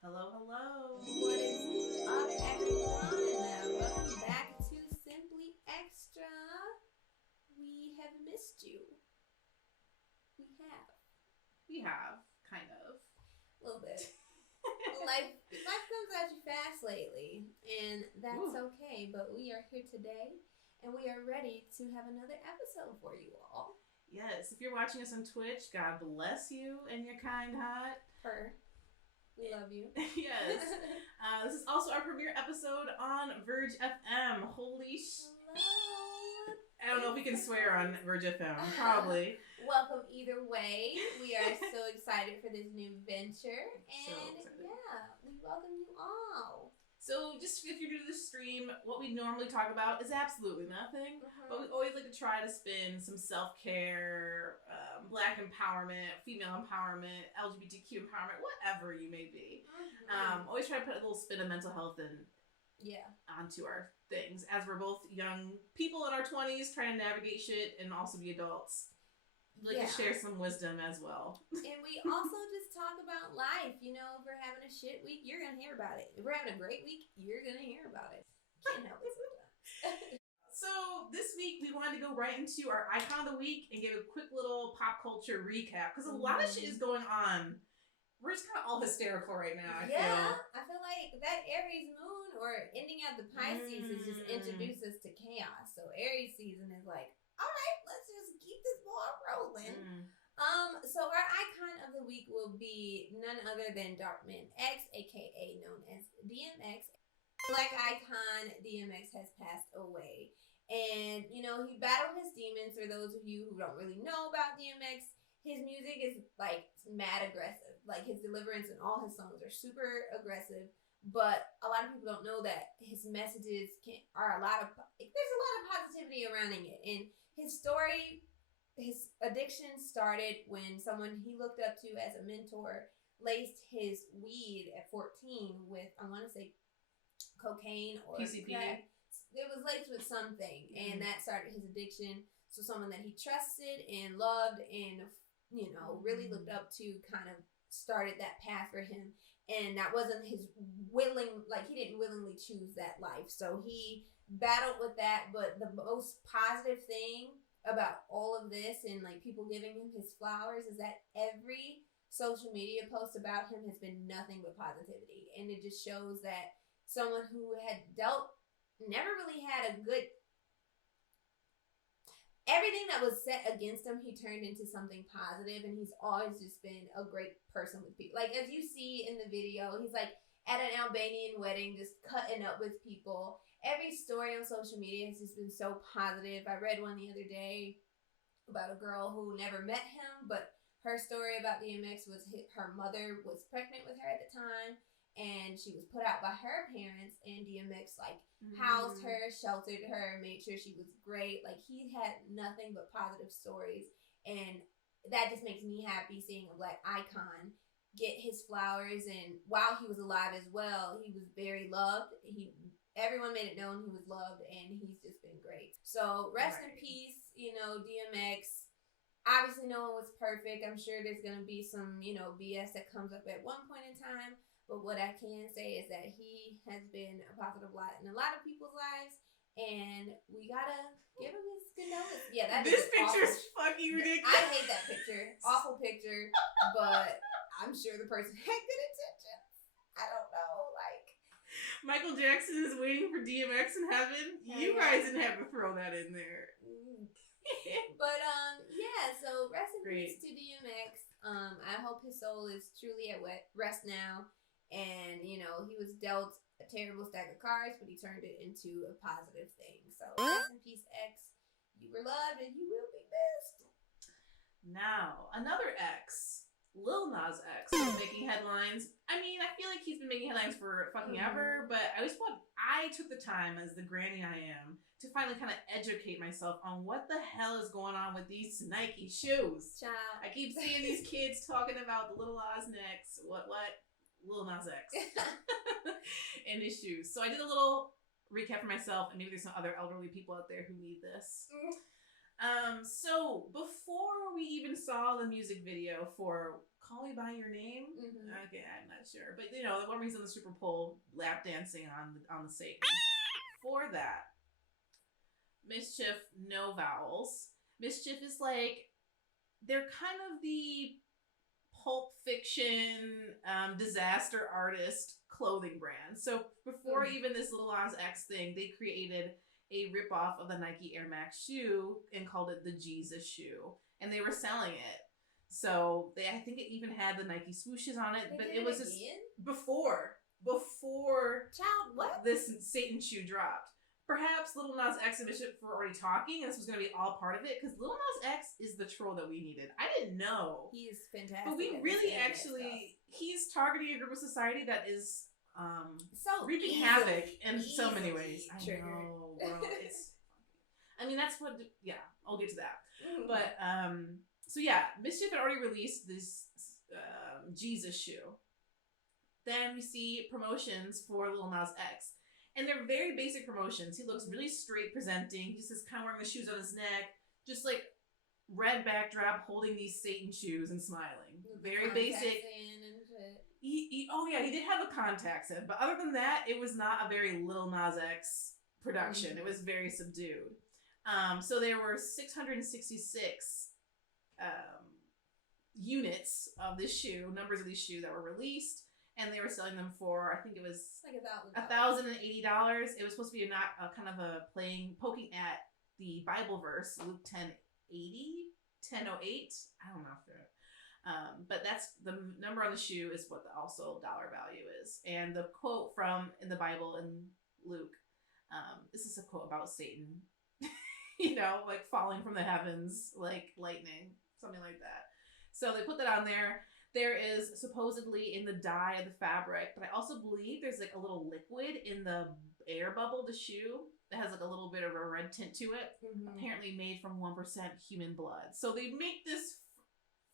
Hello, hello. What is up, everyone? Welcome back to Simply Extra. We have missed you. We have. We have, kind of. A little bit. life comes at you fast lately, and that's okay. But we are here today, and we are ready to have another episode for you all. Yes, if you're watching us on Twitch, God bless you and your kind heart. We love you. Yes. This is also our premiere episode on Verge FM. Hello. I don't know if we can swear on Verge FM. Probably. Welcome either way. We are so excited for this new venture. And yeah, we welcome you all. So just if you're new to the stream, what we normally talk about is absolutely nothing. Mm-hmm. But we always like to try to spin some self-care, black empowerment, female empowerment, LGBTQ empowerment, whatever you may be. Mm-hmm. Always try to put a little spin of mental health onto our things, as we're both young people in our 20s trying to navigate shit and also be adults. We'd like to share some wisdom as well. And we also just talk about life. You know, if we're having a shit week, you're going to hear about it. If we're having a great week, you're going to hear about it. Can't help it sometimes. So this week we wanted to go right into our icon of the week and give a quick little pop culture recap, because a lot of shit is going on. We're just kind of all hysterical right now, I feel like that Aries moon or ending at the Pisces has just introduced us to chaos. So Aries season is like, all right, let's just keep this ball rolling. So our icon of the week will be none other than Darkman X, aka known as DMX. Black icon DMX has passed away. And, you know, he battled his demons. For those of you who don't really know about DMX, his music is like mad aggressive. Like his deliverance and all his songs are super aggressive. But a lot of people don't know that his messages there's a lot of positivity around it. And his story, his addiction started when someone he looked up to as a mentor laced his weed at 14 with, I want to say, cocaine or PCP. crack. It was laced with something, and that started his addiction. So someone that he trusted and loved and, you know, really looked up to kind of started that path for him. And that wasn't his he didn't willingly choose that life. So he battled with that. But the most positive thing about all of this and like people giving him his flowers is that every social media post about him has been nothing but positivity. And it just shows that someone who had never really had a good, everything that was set against him, he turned into something positive, and he's always just been a great person with people. Like, as you see in the video, he's like at an Albanian wedding, just cutting up with people. Every story on social media has just been so positive. I read one the other day about a girl who never met him, but her story about DMX was her mother was pregnant with her at the time, and she was put out by her parents, and DMX housed her, sheltered her, made sure she was great. Like, he had nothing but positive stories, and that just makes me happy seeing a black icon get his flowers. And while he was alive as well, he was very loved. Everyone made it known he was loved, and he's just been great. So rest in peace, you know, DMX. Obviously no one was perfect. I'm sure there's going to be some, you know, BS that comes up at one point in time. But what I can say is that he has been a positive light in a lot of people's lives, and we gotta give him his condolences. Yeah, this picture's fucking ridiculous. I hate that picture. Awful picture, but I'm sure the person had good intentions. I don't know, like Michael Jackson is waiting for DMX in heaven. You guys didn't have to throw that in there. But yeah, so rest in peace to DMX. I hope his soul is truly at rest now. And, you know, he was dealt a terrible stack of cards, but he turned it into a positive thing. So, rest in peace, X. You were loved and you will be missed. Now, another X, Lil Nas X, is making headlines. I mean, I feel like he's been making headlines for fucking ever, but I took the time, as the granny I am, to finally kind of educate myself on what the hell is going on with these Nike shoes. Child. I keep seeing these kids talking about the Little Oz necks. What? Lil Nas X and his shoes. So I did a little recap for myself, and maybe there's some other elderly people out there who need this. So before we even saw the music video for Call Me by Your Name. Mm-hmm. Okay, I'm not sure, but the one reason the Super Bowl lap dancing on the Satan. For that, Mischief, no vowels. Mischief is like, they're kind of the Pulp Fiction disaster artist clothing brand. So before even this Lil Nas X thing, they created a ripoff of the Nike Air Max shoe and called it the Jesus shoe, and they were selling it. So I think it even had the Nike swooshes on it, but it was just before Child, what? this Satan shoe dropped. Perhaps Lil Nas X and Bishop were already talking, and this was going to be all part of it, because Lil Nas X is the troll that we needed. I didn't know. He's fantastic. But we really actually, he's targeting a group of society that is so reaping havoc in so many ways. I know, bro. It's I mean, that's what, yeah, I'll get to that. But, so yeah, Mischief had already released this Jesus shoe. Then we see promotions for Lil Nas X. And they're very basic promotions. He looks really straight presenting. He's just kind of wearing the shoes on his neck. Just like red backdrop, holding these Satan shoes and smiling. Very basic. He did have a contacts in. But other than that, it was not a very Lil Nas X production. It was very subdued. So there were 666 units of this shoe, numbers of these shoes that were released. And they were selling them for, I think it was like $1,080. It was supposed to be a kind of a poking at the Bible verse, Luke 10:80, 10:08. I don't know if they're, but that's the number on the shoe is what the also dollar value is. And the quote from in the Bible in Luke, this is a quote about Satan, like falling from the heavens like lightning, something like that. So they put that on there. There is supposedly in the dye of the fabric, but I also believe there's like a little liquid in the air bubble of the shoe that has like a little bit of a red tint to it. Apparently made from 1% human blood. So they make this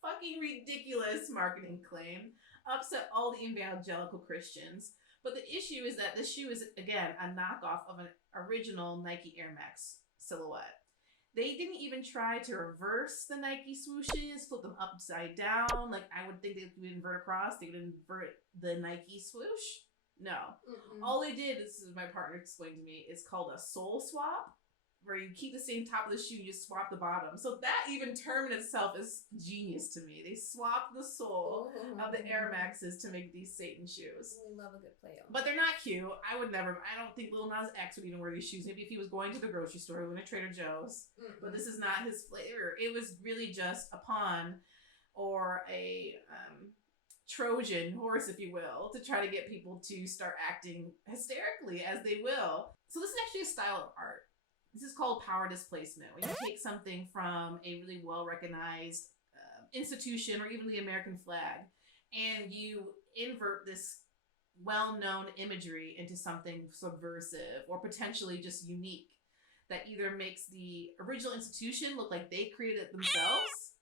fucking ridiculous marketing claim, upset all the evangelical Christians. But the issue is that this shoe is, again, a knockoff of an original Nike Air Max silhouette. They didn't even try to reverse the Nike swooshes, flip them upside down. Like, I would think they would invert across. They would invert the Nike swoosh. No. All they did, this is my partner explained to me, is called a sole swap, where you keep the same top of the shoe, you just swap the bottom. So that even term in itself is genius to me. They swapped the sole of the Air Maxes to make these Satan shoes. We love a good play on. But they're not cute. I don't think Lil Nas X would even wear these shoes. Maybe if he was going to the grocery store, he would to Trader Joe's. But this is not his flavor. It was really just a pawn or a Trojan horse, if you will, to try to get people to start acting hysterically as they will. So this is actually a style of art. This is called power displacement. When you take something from a really well-recognized institution or even the American flag, and you invert this well-known imagery into something subversive or potentially just unique that either makes the original institution look like they created it themselves,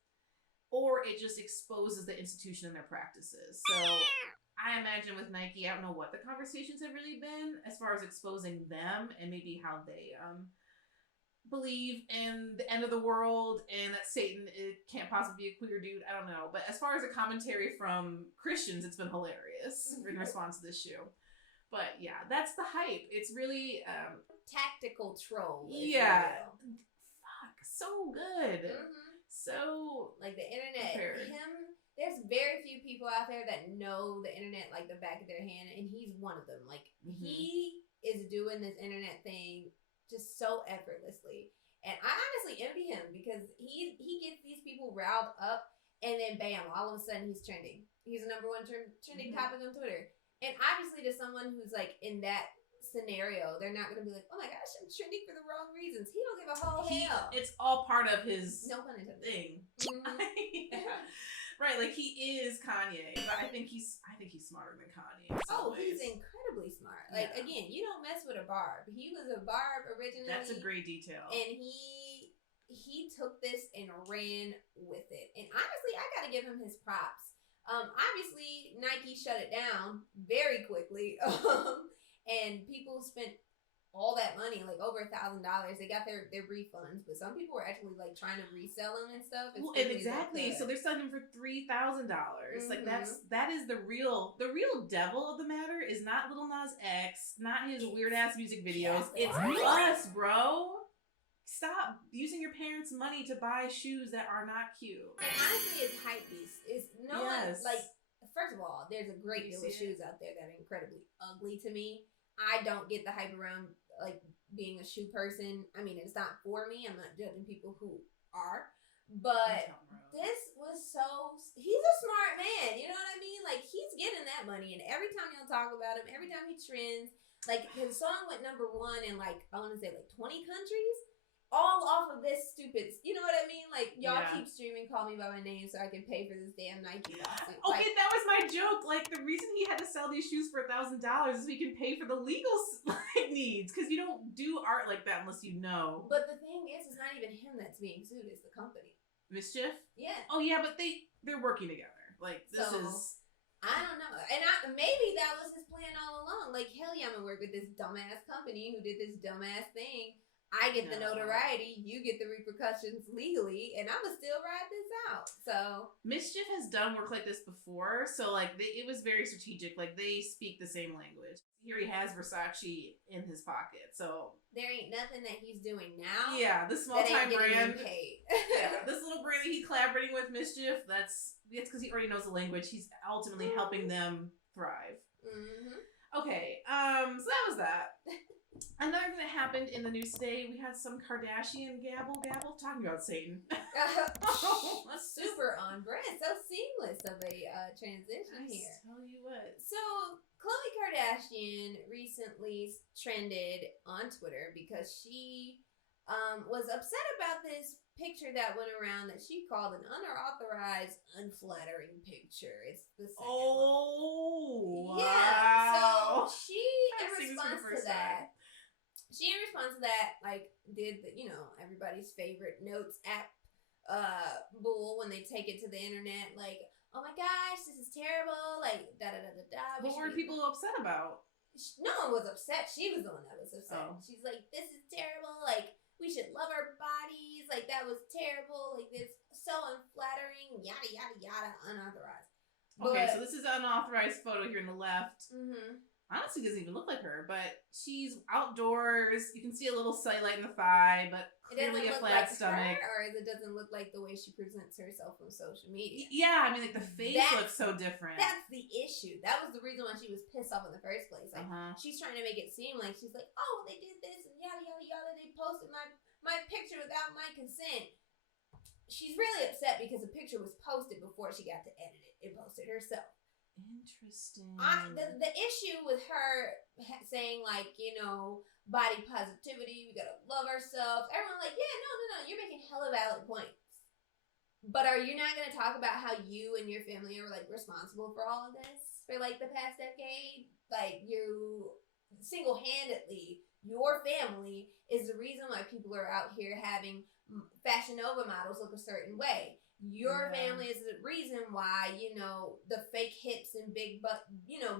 or it just exposes the institution and their practices. So I imagine with Nike, I don't know what the conversations have really been as far as exposing them and maybe how they believe in the end of the world and that Satan can't possibly be a queer dude. I don't know. But as far as a commentary from Christians, it's been hilarious in response to this shoe. But yeah, that's the hype. It's really tactical troll. Yeah. Fuck. So good. So like the internet. prepared. There's very few people out there that know the internet like the back of their hand, and he's one of them. Like he is doing this internet thing just so effortlessly, and I honestly envy him because he gets these people riled up, and then bam, all of a sudden he's trending. He's the number one trending topic on Twitter, and obviously to someone who's like in that scenario, they're not gonna be like, oh my gosh, I'm trending for the wrong reasons. He don't give a whole hell. It's all part of his no pun intended thing. Right, like he is Kanye, but I think he's smarter than Kanye. He's incredibly smart. Like again, you don't mess with a Barb. He was a Barb originally. That's a great detail. And he took this and ran with it. And honestly, I gotta give him his props. Obviously Nike shut it down very quickly. And people spent all that money, like over $1,000. They got their refunds, but some people were actually like trying to resell them and stuff. Well, and exactly. So they're selling them for $3,000. Like that is the real devil of the matter is not Lil Nas X, not his weird ass music videos. It's us, bro. Stop using your parents' money to buy shoes that are not cute. And honestly, it's hype beast. It's no one like. First of all, there's a great deal of shoes out there that are incredibly ugly to me. I don't get the hype around like being a shoe person. I mean, it's not for me. I'm not judging people who are, but this was so. He's a smart man. You know what I mean? Like he's getting that money, and every time y'all talk about him, every time he trends, like his song went #1 in like I want to say like 20 countries. All off of this stupid, you know what I mean? Like, y'all keep streaming Call Me By My Name so I can pay for this damn Nike lawsuit. Okay, like, that was my joke. Like, the reason he had to sell these shoes for $1,000 is so he can pay for the legal needs. Because you don't do art like that unless you know. But the thing is, it's not even him that's being sued. It's the company. Mischief? Yeah. Oh, yeah, but they're working together. Like, this is... I don't know. And maybe that was his plan all along. Like, hell yeah, I'm going to work with this dumbass company who did this dumbass thing. I get the notoriety, you get the repercussions legally, and I'm gonna still ride this out. So Mischief has done work like this before, so like it was very strategic. Like they speak the same language. Here he has Versace in his pocket, so there ain't nothing that he's doing now. Yeah, this small time brand. Yeah, this little brand that he's collaborating with, Mischief. It's because he already knows the language. He's ultimately helping them thrive. Mm-hmm. Okay, so that was that. Another thing that happened in the news today, we had some Kardashian gabble talking about Satan. Super on brand, so seamless of a transition here. Tell you what. So Khloe Kardashian recently trended on Twitter because she was upset about this picture that went around that she called an unauthorized, unflattering picture. It's the second one. Yeah. So she, in response to that, like did the, everybody's favorite notes app bull when they take it to the internet, like, oh my gosh, this is terrible, like da da da da da. What were people upset about? No one was upset. She was the one that was upset. Oh. She's like, this is terrible, like we should love our bodies, like that was terrible, like this so unflattering, yada yada yada, unauthorized. Okay, so this is an unauthorized photo here on the left. Mm-hmm. Honestly, doesn't even look like her, but she's outdoors. You can see a little cellulite in the thigh, but clearly a flat stomach. Or it doesn't look like the way she presents herself on social media. Yeah, I mean, like the face looks so different. That's the issue. That was the reason why she was pissed off in the first place. Like she's trying to make it seem like she's like, oh, well, they did this and yada yada yada. They posted my picture without my consent. She's really upset because the picture was posted before she got to edit it. It posted herself. Interesting. The issue with her saying, like, body positivity, we gotta love ourselves. Everyone's like, yeah, no, you're making hella valid points. But are you not gonna talk about how you and your family are, like, responsible for all of this for, like, the past decade? Like, you single-handedly, your family is the reason why people are out here having Fashion Nova models look a certain way. Your family is the reason why, the fake hips and big butt,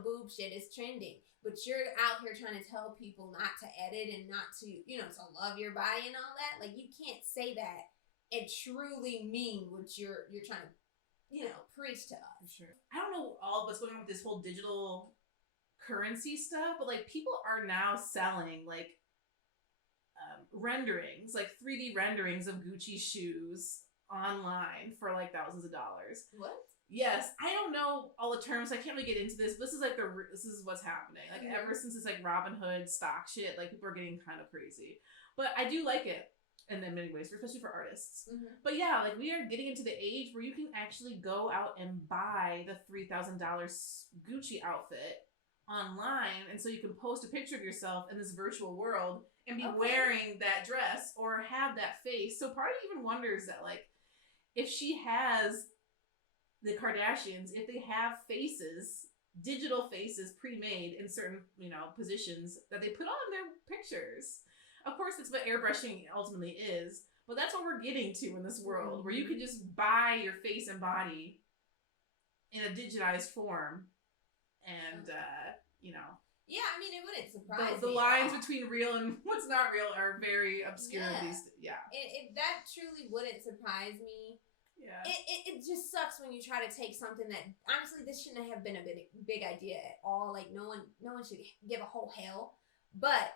boob shit is trending. But you're out here trying to tell people not to edit and not to, to love your body and all that. Like, you can't say that and truly mean what you're trying to, preach to us. Sure. I don't know all what's going on with this whole digital currency stuff, but, like, people are now selling, like, renderings, like 3D renderings of Gucci shoes online for like thousands of dollars. What? Yes, I don't know all the terms. So I can't really get into this. But this is like this is what's happening. Like ever since it's like Robinhood stock shit, like people are getting kind of crazy. But I do like it in many ways, especially for artists. Mm-hmm. But yeah, like we are getting into the age where you can actually go out and buy the $3,000 Gucci outfit online, and so you can post a picture of yourself in this virtual world and be wearing that dress or have that face. So part of me even wonders that, like, if she has the Kardashians, if they have faces, digital faces pre-made in certain, positions that they put on their pictures. Of course, that's what airbrushing ultimately is, but that's what we're getting to in this world, where you can just buy your face and body in a digitized form and, Yeah, I mean, it wouldn't surprise The me. lines between real and what's not real are very obscure. Yeah. That truly wouldn't surprise me. Yeah. It just sucks when you try to take something that, honestly, this shouldn't have been a big idea at all. Like, no one should give a whole hell. But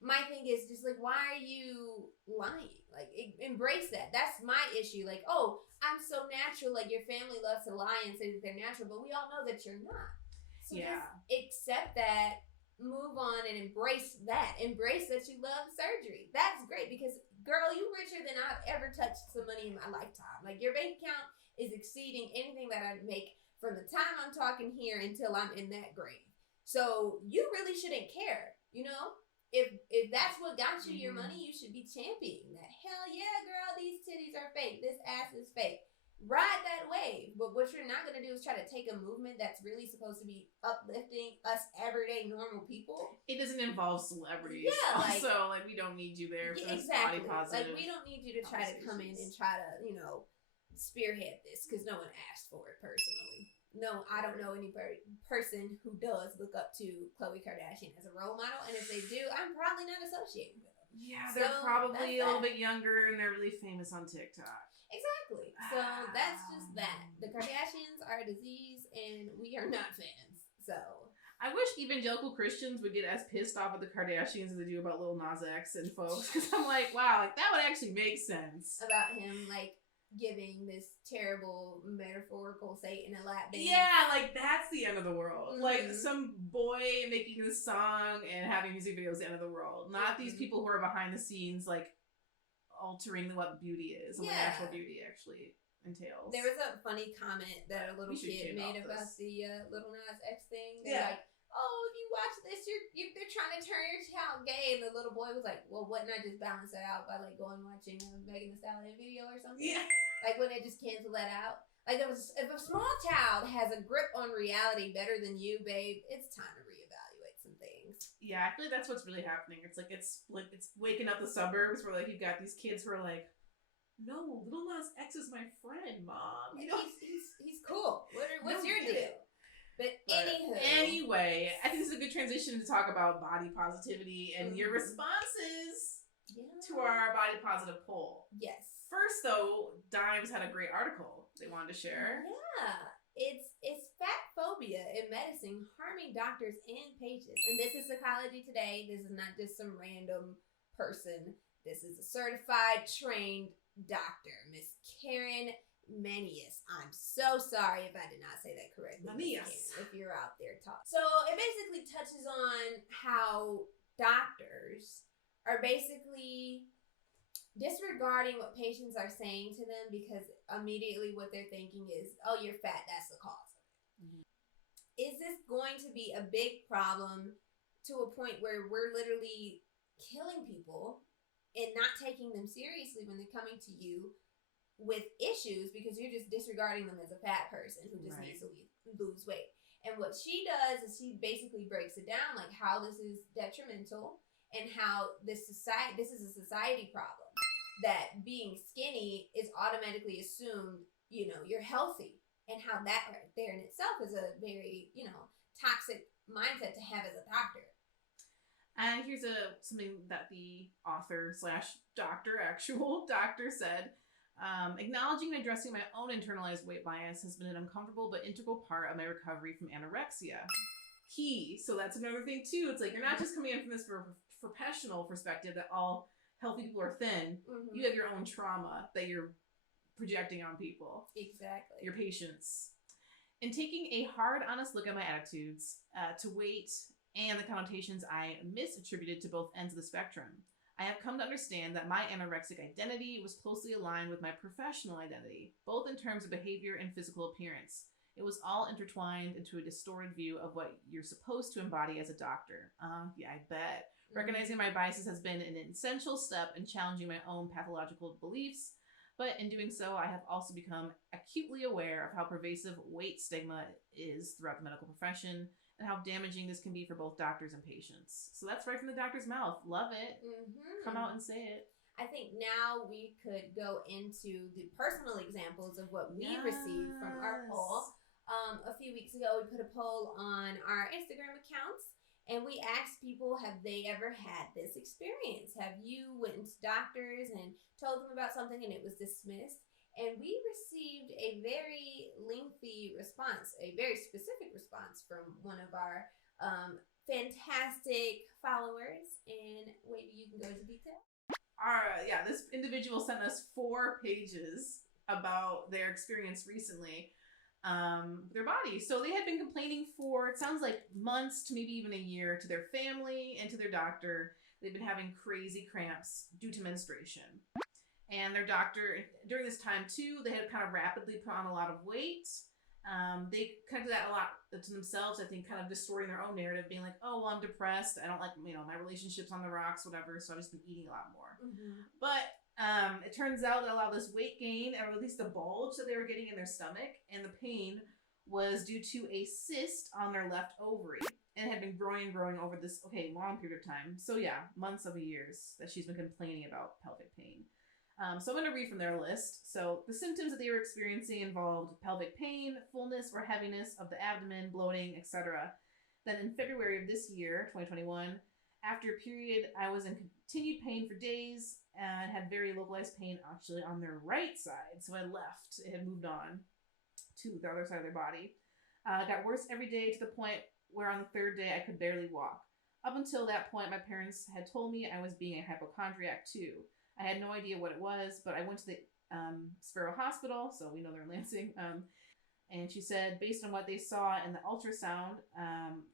my thing is just like, why are you lying? Like, embrace that. That's my issue. Like, oh, I'm so natural. Like, your family loves to lie and say that they're natural, but we all know that you're not. So just accept that, move on, and embrace that. Embrace that you love surgery. That's great because, girl, you richer than I've ever touched some money in my lifetime. Like, your bank account is exceeding anything that I make from the time I'm talking here until I'm in that grave. So you really shouldn't care, you know? If that's what got you your money, you should be championing that. Hell yeah, girl, these titties are fake. This ass is fake. Ride that wave. But what you're not going to do is try to take a movement that's really supposed to be uplifting us everyday normal people. It doesn't involve celebrities. Yeah, also, like, we don't need you there for this body positive. Like, we don't need you to try to come in and try to, you know, spearhead this because no one asked for it personally. No, I don't know any person who does look up to Khloe Kardashian as a role model, and if they do, I'm probably not associating with them. Yeah, they're probably a little bit younger and they're really famous on TikTok. Exactly. So that's just that. The Kardashians are a disease, and we are not fans. So I wish evangelical Christians would get as pissed off at the Kardashians as they do about Lil Nas X and folks, because I'm like, wow, like that would actually make sense about him, like giving this terrible metaphorical Satan a lap dance. Yeah, like that's the end of the world. Like some boy making this song and having music videos, the end of the world. Not these people who are behind the scenes, like altering what beauty is and what natural beauty actually entails. There was a funny comment that a little kid made about the Lil Nas X thing. They're like, oh, if you watch this, they're trying to turn your child gay. And the little boy was like, well, wouldn't I just balance that out by like going watching a Megan Thee Stallion video or something? Yeah. Like, wouldn't I just cancel that out? Like, if a small child has a grip on reality better than you, babe, it's time to reevaluate some things. Yeah, I feel like that's what's really happening. It's like it's waking up the suburbs where like you've got these kids who are like, no, Lil Nas X is my friend, Mom. You know, he's cool. What's your deal? But anyway, I think this is a good transition to talk about body positivity and your responses to our body positive poll. Yes. First, though, Dimes had a great article they wanted to share. Yeah. It's fat phobia in medicine harming doctors and patients. And this is Psychology Today. This is not just some random person. This is a certified, trained doctor, Miss Karen Manius. I'm so sorry if I did not say that correctly. Manius. If you're out there talking. So it basically touches on how doctors are basically disregarding what patients are saying to them because immediately what they're thinking is, oh, you're fat, that's the cause of it. Mm-hmm. Is this going to be a big problem to a point where we're literally killing people and not taking them seriously when they're coming to you with issues because you're just disregarding them as a fat person who just needs to lose weight? And what she does is she basically breaks it down, like how this is detrimental and how this is a society problem, that being skinny is automatically assumed, you know, you're healthy, and how that right there in itself is a very, you know, toxic mindset to have as a doctor. And here's something that the author / actual doctor said. Acknowledging and addressing my own internalized weight bias has been an uncomfortable but integral part of my recovery from anorexia. Key. So that's another thing too. It's like you're not just coming in from this professional perspective that all healthy people are thin. Mm-hmm. You have your own trauma that you're projecting on people. Exactly. Your patients. In taking a hard, honest look at my attitudes to weight and the connotations I misattributed to both ends of the spectrum, I have come to understand that my anorexic identity was closely aligned with my professional identity, both in terms of behavior and physical appearance. It was all intertwined into a distorted view of what you're supposed to embody as a doctor. Yeah, I bet. Recognizing my biases has been an essential step in challenging my own pathological beliefs, but in doing so, I have also become acutely aware of how pervasive weight stigma is throughout the medical profession and how damaging this can be for both doctors and patients. So that's right from the doctor's mouth. Love it. Mm-hmm. Come out and say it. I think now we could go into the personal examples of what we received from our poll. A few weeks ago, we put a poll on our Instagram accounts, And we asked people, have they ever had this experience? Have you went to doctors and told them about something and it was dismissed? And we received a very lengthy response, a very specific response from one of our fantastic followers. And maybe you can go into detail. This individual sent us 4 pages about their experience recently. Their body. So they had been complaining for, it sounds like months to maybe even a year, to their family and to their doctor. They've been having crazy cramps due to menstruation. And their doctor, during this time too, they had kind of rapidly put on a lot of weight. They connected that a lot to themselves, I think, kind of distorting their own narrative, being like, oh, well, I'm depressed. I don't like, my relationship's on the rocks, whatever. So I've just been eating a lot more. Mm-hmm. But it turns out that a lot of this weight gain, or at least the bulge that they were getting in their stomach, and the pain was due to a cyst on their left ovary, and had been growing over this long period of time. So yeah, months of years that she's been complaining about pelvic pain. So I'm going to read from their list. So the symptoms that they were experiencing involved pelvic pain, fullness or heaviness of the abdomen, bloating, etc. Then in February of this year, 2021, after a period, I was in continued pain for days and had very localized pain actually on their right side. So I left. It had moved on to the other side of their body. It got worse every day to the point where on the 3rd day I could barely walk. Up until that point, my parents had told me I was being a hypochondriac too. I had no idea what it was, but I went to the Sparrow Hospital, so we know they're in Lansing, and she said, based on what they saw in the ultrasound,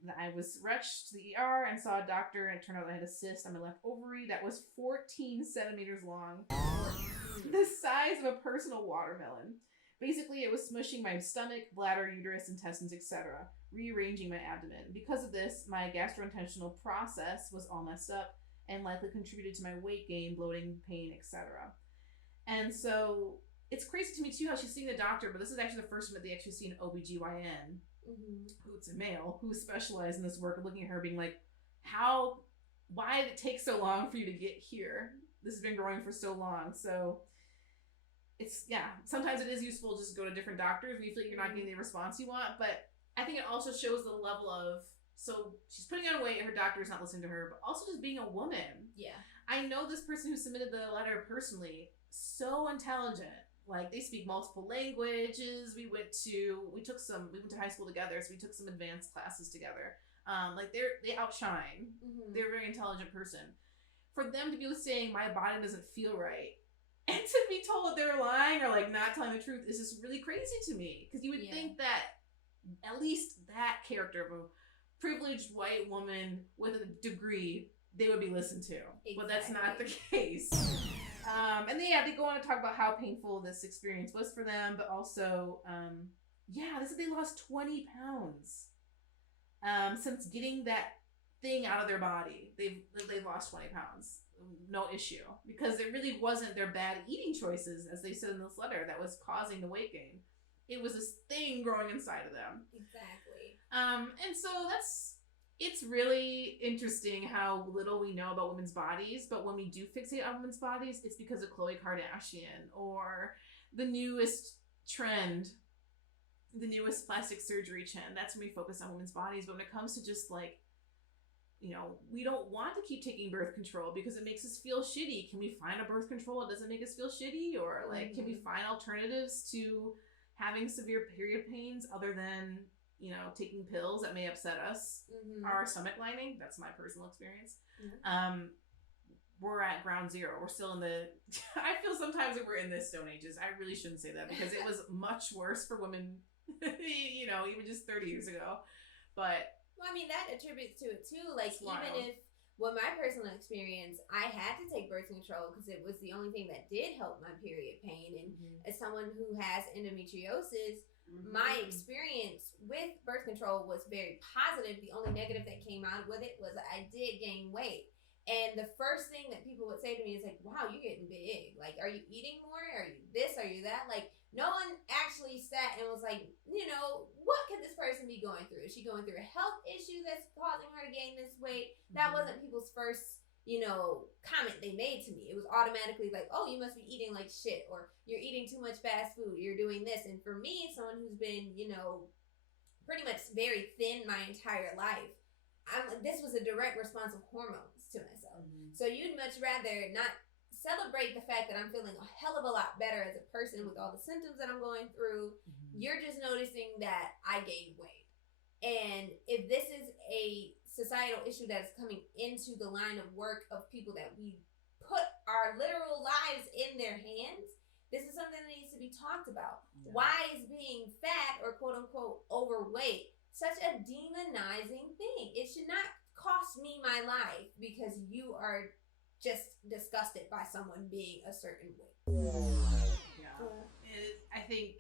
that I was rushed to the ER and saw a doctor, and it turned out I had a cyst on my left ovary that was 14 centimeters long, the size of a personal watermelon. Basically, it was smushing my stomach, bladder, uterus, intestines, etc., rearranging my abdomen. Because of this, my gastrointestinal process was all messed up and likely contributed to my weight gain, bloating, pain, etc. And so it's crazy to me too how she's seeing the doctor, but this is actually the first time that they actually see an OBGYN, who's a male, who specialized in this work, looking at her being like, why did it take so long for you to get here? This has been growing for so long. So sometimes it is useful just to go to different doctors when you feel like you're not getting the response you want, but I think it also shows the level of, so she's putting on weight and her doctor's not listening to her, but also just being a woman. Yeah. I know this person who submitted the letter personally, so intelligent. Like, they speak multiple languages. We went to high school together, so we took some advanced classes together. They outshine. Mm-hmm. They're a very intelligent person. For them to be saying, my body doesn't feel right, and to be told they're lying or like not telling the truth is just really crazy to me. Because you would think that at least that character of a privileged white woman with a degree, they would be listened to. Exactly. But that's not the case. And they go on to talk about how painful this experience was for them, but also, they said they lost 20 pounds since getting that thing out of their body. They've lost 20 pounds, no issue, because it really wasn't their bad eating choices, as they said in this letter, that was causing the weight gain. It was this thing growing inside of them. Exactly. And so it's really interesting how little we know about women's bodies, but when we do fixate on women's bodies, it's because of Khloe Kardashian or the newest trend, the newest plastic surgery trend. That's when we focus on women's bodies. But when it comes to just we don't want to keep taking birth control because it makes us feel shitty. Can we find a birth control that doesn't make us feel shitty? Or can we find alternatives to having severe period pains other than taking pills that may upset us, our stomach lining? That's my personal experience. Mm-hmm. We're at ground zero. We're still in I feel sometimes that we're in the Stone Ages. I really shouldn't say that because it was much worse for women, even just 30 years ago. But well, I mean, that attributes to it too. Like, even if, my personal experience, I had to take birth control because it was the only thing that did help my period pain. And as someone who has endometriosis, my experience with birth control was very positive. The only negative that came out with it was I did gain weight. And the first thing that people would say to me is like, wow, you're getting big. Like, are you eating more? Are you this? Are you that? Like, no one actually sat and was like, what could this person be going through? Is she going through a health issue that's causing her to gain this weight? That wasn't people's first comment they made to me. It was automatically like, oh, you must be eating like shit, or you're eating too much fast food, you're doing this. And for me, someone who's been, pretty much very thin my entire life, this was a direct response of hormones to myself. So you'd much rather not celebrate the fact that I'm feeling a hell of a lot better as a person with all the symptoms that I'm going through. You're just noticing that I gained weight. And if this is a societal issue that's coming into the line of work of people that we put our literal lives in their hands, this is something that needs to be talked about. Why is being fat or quote unquote overweight such a demonizing thing? It should not cost me my life because you are just disgusted by someone being a certain way. I think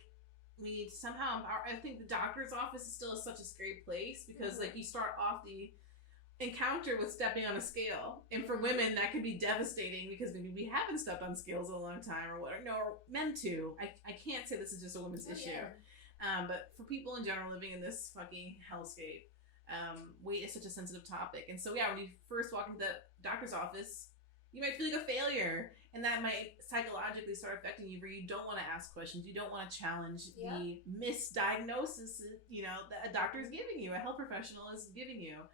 we need somehow. I think the doctor's office is still such a scary place because, like, you start off the encounter with stepping on a scale, and for women that could be devastating because maybe we haven't stepped on scales in a long time or whatever. No, or meant to. I can't say this is just a women's issue, but for people in general living in this fucking hellscape, weight is such a sensitive topic. And so when you first walk into the doctor's office, you might feel like a failure, and that might psychologically start affecting you where you don't want to ask questions. You don't want to challenge the misdiagnosis, that a doctor is giving you, a health professional is giving you.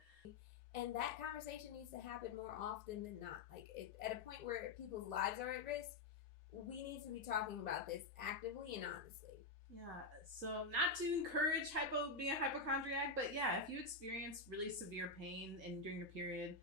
And that conversation needs to happen more often than not. Like, at a point where people's lives are at risk, we need to be talking about this actively and honestly. Yeah, so not to encourage being a hypochondriac, but if you experience really severe pain during your period,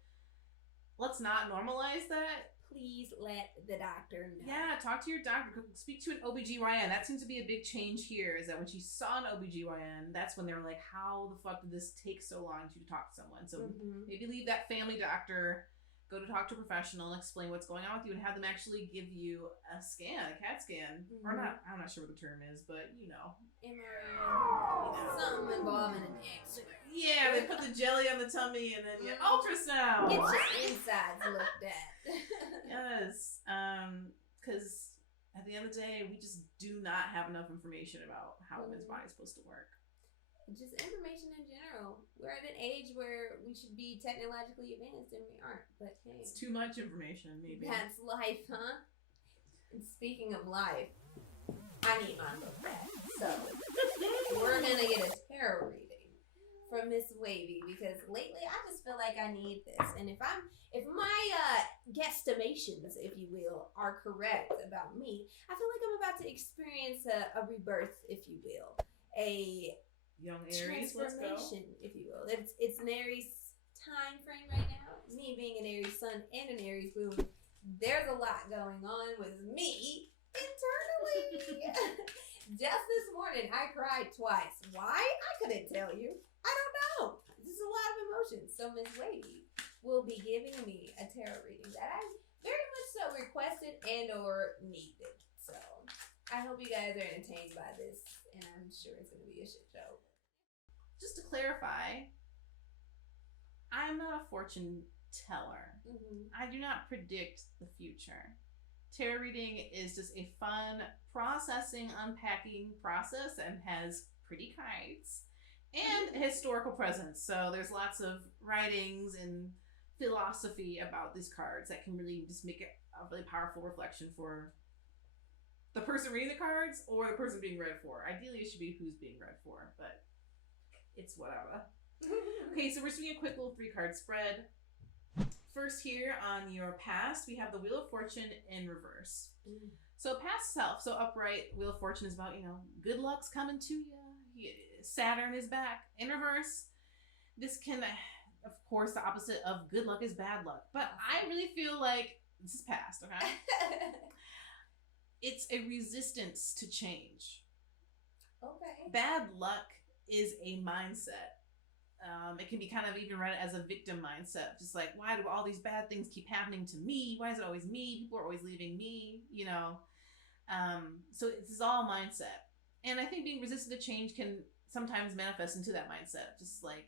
let's not normalize that. Please let the doctor know. Yeah, talk to your doctor. Speak to an OBGYN. That seems to be a big change here, is that when she saw an OBGYN, that's when they were like, how the fuck did this take so long to talk to someone? So maybe leave that family doctor, go to talk to a professional and explain what's going on with you and have them actually give you a scan, a CAT scan. Or not, I'm not sure what the term is, but MRI. Something involving an X-ray. Yeah, they put the jelly on the tummy and then ultrasound. Get your insides looked at. Yes, because at the end of the day, we just do not have enough information about how women's body is supposed to work. Just information in general. We're at an age where we should be technologically advanced, and we aren't. But hey, it's too much information. Maybe that's life, huh? And speaking of life, I need my book back. So we're gonna get a tarot reading from Miss Wavy because lately I just feel like I need this. And if my guesstimations, if you will, are correct about me, I feel like I'm about to experience a rebirth, if you will, a young Aries transformation, if you will. It's an Aries time frame right now. Me being an Aries sun and an Aries moon, there's a lot going on with me internally. Just this morning, I cried twice. Why? I couldn't tell you. I don't know. Just a lot of emotions. So Miss Wavy will be giving me a tarot reading that I very much so requested and or needed. So I hope you guys are entertained by this, and I'm sure it's going to be a shit show. Just to clarify, I'm not a fortune teller. I do not predict the future. Tarot reading is just a fun processing, unpacking process and has pretty cards and historical presence. So there's lots of writings and philosophy about these cards that can really just make it a really powerful reflection for the person reading the cards or the person being read for. Ideally, it should be who's being read for, but it's whatever. Okay, so we're just doing a quick little 3-card spread. First here on your past, we have the Wheel of Fortune in reverse. So past self, so upright, Wheel of Fortune is about, good luck's coming to you. Saturn is back. In reverse, this can, of course, the opposite of good luck is bad luck. But I really feel like this is past, okay? It's a resistance to change. Okay. Bad luck is a mindset. It can be kind of even read as a victim mindset. Just like, why do all these bad things keep happening to me? Why is it always me? People are always leaving me, So this is all mindset. And I think being resistant to change can sometimes manifest into that mindset. Just like,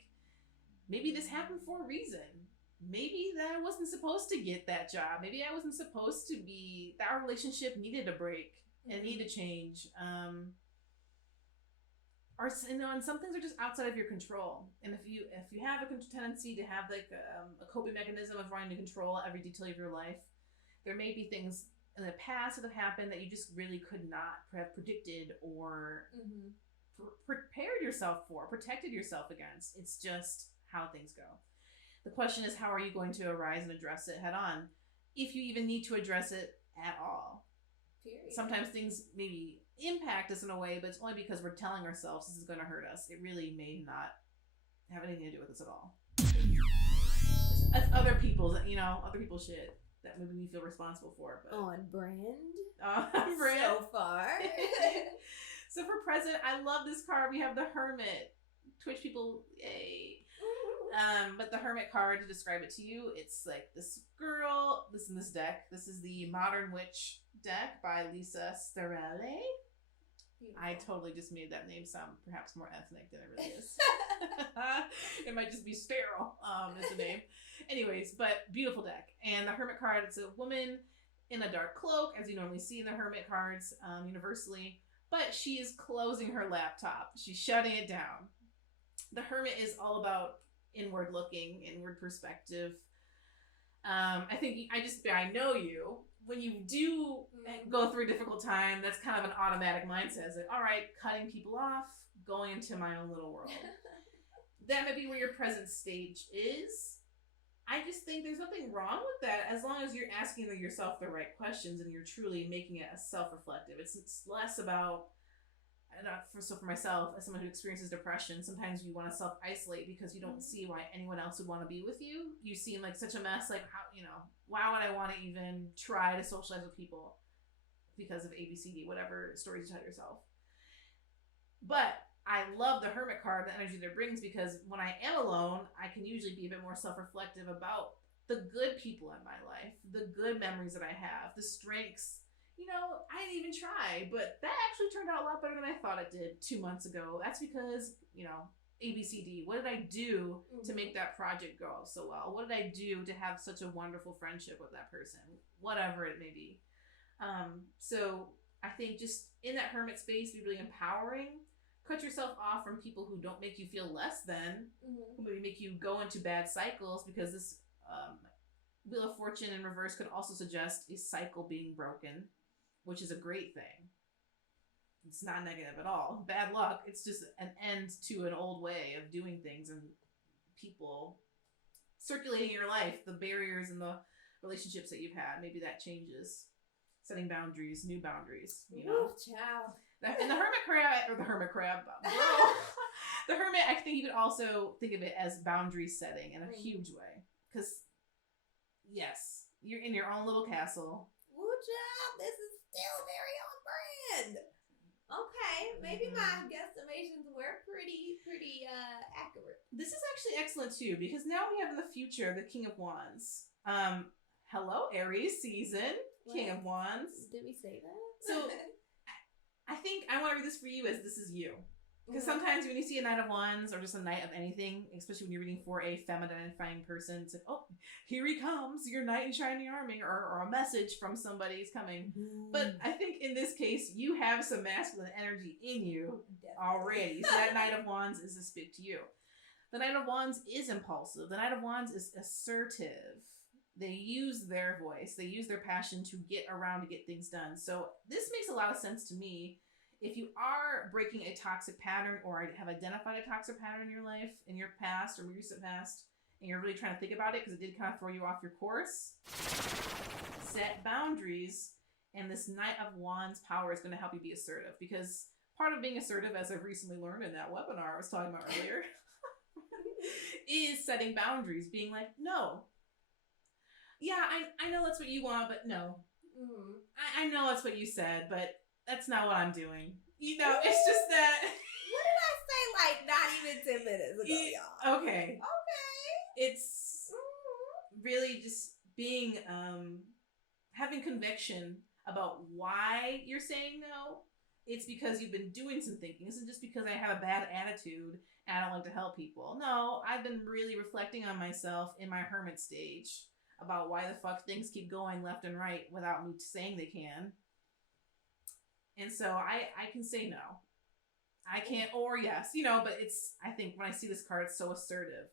maybe this happened for a reason. Maybe that I wasn't supposed to get that job. Maybe I wasn't supposed to be, that our relationship needed a break and needed to change. And some things are just outside of your control. And if you have a tendency to have like a coping mechanism of wanting to control every detail of your life, there may be things in the past that have happened that you just really could not have predicted or prepared yourself for, protected yourself against. It's just how things go. The question is, how are you going to arise and address it head on? If you even need to address it at all. Period. Sometimes things maybe impact us in a way, but it's only because we're telling ourselves this is going to hurt us. It really may not have anything to do with us at all. That's other people's, other people's shit that maybe we feel responsible for. But on brand. Brand. So far. So for present, I love this card. We have the Hermit. Twitch people, yay. But the Hermit card, to describe it to you, it's like this girl, this in this deck. This is the Modern Witch deck by Lisa Sterelli. Beautiful. I totally just made that name sound perhaps more ethnic than it really is. It might just be sterile is the name. Anyways, but beautiful deck. And the Hermit card, it's a woman in a dark cloak, as you normally see in the Hermit cards universally. But she is closing her laptop. She's shutting it down. The Hermit is all about inward looking, inward perspective. I think I know you. When you do go through a difficult time, that's kind of an automatic mindset. It's like, all right, cutting people off, going into my own little world. That might be where your present stage is. I just think there's nothing wrong with that as long as you're asking yourself the right questions and you're truly making it a self-reflective. It's less about, for myself, as someone who experiences depression, sometimes you want to self-isolate because you don't see why anyone else would want to be with you. You seem like such a mess, like how, why would I want to even try to socialize with people because of ABCD, whatever stories you tell yourself. But I love the Hermit card, the energy that it brings, because when I am alone, I can usually be a bit more self-reflective about the good people in my life, the good memories that I have, the strengths. I didn't even try, but that actually turned out a lot better than I thought it did 2 months ago. That's because, ABCD. What did I do to make that project go so well? What did I do to have such a wonderful friendship with that person? Whatever it may be. So I think just in that Hermit space, be really empowering. Cut yourself off from people who don't make you feel less than, who maybe make you go into bad cycles, because this Wheel of Fortune in reverse could also suggest a cycle being broken, which is a great thing. It's not negative at all. Bad luck. It's just an end to an old way of doing things and people circulating in your life, the barriers and the relationships that you've had. Maybe that changes. Setting boundaries, new boundaries, Ooh, ciao. And the Hermit crab, the Hermit, I think you could also think of it as boundary setting in a huge way. Because, yes, you're in your own little castle. Ooh, ciao. This is still very on brand. Okay, maybe my guesstimations were pretty accurate. This is actually excellent too, because now we have in the future the King of Wands. Hello, Aries season, King of Wands. Did we say that? So I think I want to read this for you as this is you. Because sometimes when you see a Knight of Wands or just a Knight of anything, especially when you're reading for a femme-identifying person, it's like, oh, here he comes, your Knight in shining armor, or a message from somebody is coming. But I think in this case, you have some masculine energy in you already. So that Knight of Wands is to speak to you. The Knight of Wands is impulsive. The Knight of Wands is assertive. They use their voice. They use their passion to get around to get things done. So this makes a lot of sense to me. If you are breaking a toxic pattern or have identified a toxic pattern in your life, in your past or recent past, and you're really trying to think about it because it did kind of throw you off your course, set boundaries, and this Knight of Wands power is going to help you be assertive. Because part of being assertive, as I've recently learned in that webinar I was talking about earlier, is setting boundaries, being like, no. Yeah, I know that's what you want, but no. I know that's what you said, but that's not what I'm doing. It's just that. What did I say? Like not even 10 minutes ago, y'all. Okay. It's really just being, having conviction about why you're saying no. It's because you've been doing some thinking. This isn't just because I have a bad attitude and I don't like to help people. No, I've been really reflecting on myself in my hermit stage about why the fuck things keep going left and right without me saying they can. And so I can say no. I can't, or yes, but I think when I see this card, it's so assertive.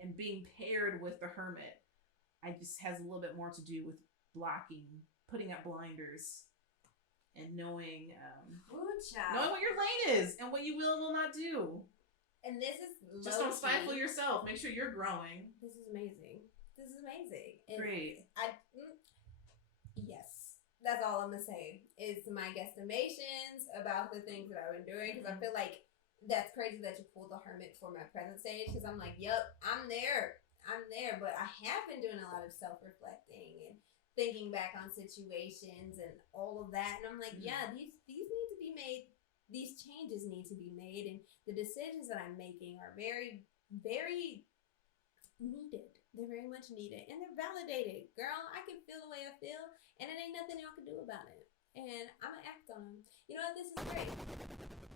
And being paired with the Hermit, I just has a little bit more to do with blocking, putting up blinders, and knowing what your lane is and what you will and will not do. And this is just don't stifle yourself. Make sure you're growing. This is amazing. And great. Yes, that's all I'm gonna say. Is my guesstimations about the things that I've been doing, because I feel like that's crazy that you pulled the hermit for my present stage. Because I'm like, yep, I'm there, but I have been doing a lot of self-reflecting and thinking back on situations and all of that, and I'm like, yeah, these need to be made. These changes need to be made, and the decisions that I'm making are very, very needed. They're very much needed, and they're validated. Girl, I can feel the way I feel, and it ain't nothing y'all can do about it. And I'm going to act on them. You know what? This is great.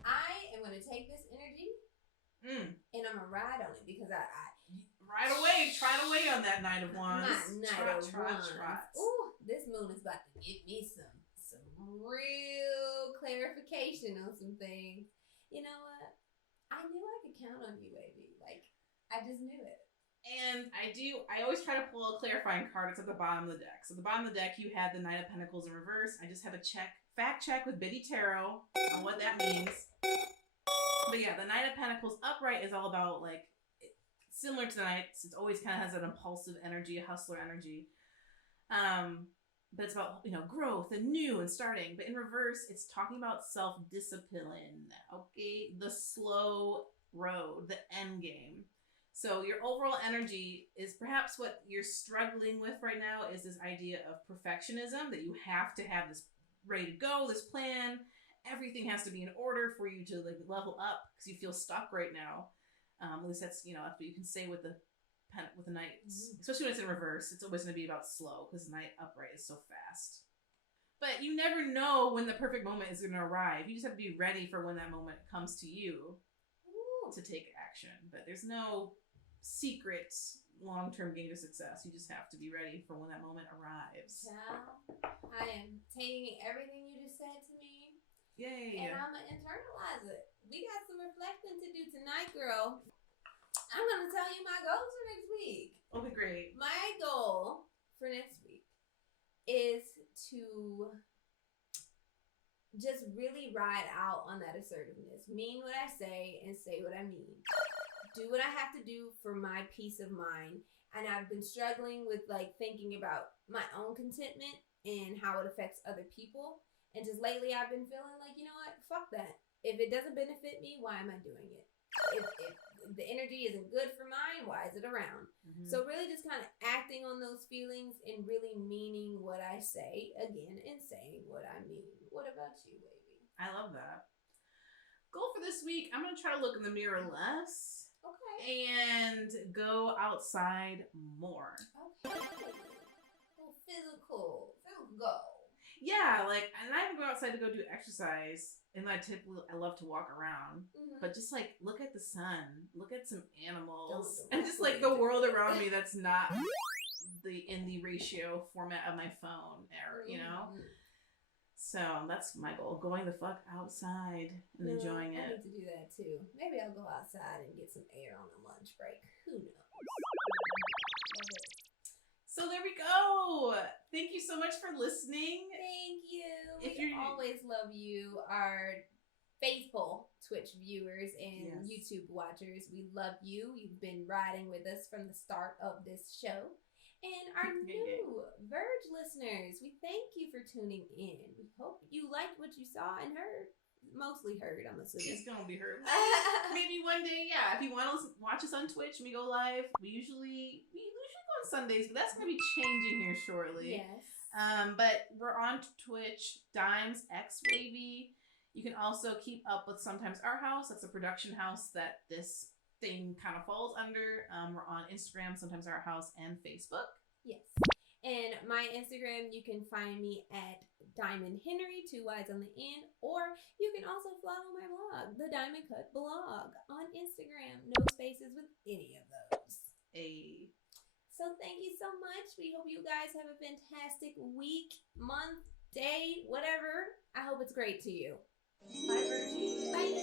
I am going to take this energy, and I'm going to ride on it, because I Ride away. Trot away on that Knight of Wands. Trot. Ooh, this moon is about to give me some real clarification on some things. You know what? I knew I could count on you, baby. Like, I just knew it. And I always try to pull a clarifying card. It's at the bottom of the deck. So at the bottom of the deck, you had the Knight of Pentacles in reverse. I just had a fact check with Biddy Tarot on what that means. But yeah, the Knight of Pentacles upright is all about, like, similar to the Knights. It always kind of has an impulsive energy, a hustler energy. But it's about, growth and new and starting. But in reverse, it's talking about self-discipline, okay? The slow road, the end game. So your overall energy is perhaps what you're struggling with right now is this idea of perfectionism, that you have to have this ready to go, this plan. Everything has to be in order for you to level up because you feel stuck right now. At least that's what you can say with the Knights, especially when it's in reverse. It's always going to be about slow because Knight upright is so fast. But you never know when the perfect moment is going to arrive. You just have to be ready for when that moment comes to you to take action. But there's no secret long-term gain to success. You just have to be ready for when that moment arrives. Yeah, I am taking everything you just said to me. Yay! And I'm going to internalize it. We got some reflecting to do tonight, girl. I'm going to tell you my goals for next week. Okay, great. My goal for next week is to just really ride out on that assertiveness. Mean what I say and say what I mean. Do what I have to do for my peace of mind. And I've been struggling with thinking about my own contentment and how it affects other people. And just lately I've been feeling like, you know what? Fuck that. If it doesn't benefit me, why am I doing it? If the energy isn't good for mine, why is it around? So really just kind of acting on those feelings and really meaning what I say, again, and saying what I mean. What about you, baby? I love that. Goal for this week, I'm going to try to look in the mirror less. Okay. And go outside more. Okay. Well, physical goal. Yeah, and I even go outside to go do exercise, and I love to walk around, but just look at the sun, look at some animals, and just the world around me that's not in the ratio format of my phone, So that's my goal: going the fuck outside and enjoying it. I need to do that too. Maybe I'll go outside and get some air on a lunch break. Who knows? So there we go. Thank you so much for listening. Thank you. We always love you, our faithful Twitch viewers and YouTube watchers. We love you. You've been riding with us from the start of this show. And our new Verge listeners, we thank you for tuning in. We hope you liked what you saw and heard. Mostly heard, I'm assuming. It's gonna be heard. Maybe one day, yeah. If you want to watch us on Twitch and we go live, we usually go on Sundays, but that's gonna be changing here shortly. Yes. But we're on Twitch, Dimes X Wavy. You can also keep up with Sometimes Our House. That's a production house that this thing kind of falls under. We're on Instagram, Sometimes Our House, and Facebook. Yes. And my Instagram, you can find me at Diamond Henry, 2 Y's on the end, or you can also follow my blog, the Diamond Cut Blog, on Instagram. No spaces with any of those. So thank you so much. We hope you guys have a fantastic week, month, day, whatever. I hope it's great to you. Bye, Virgie. Bye.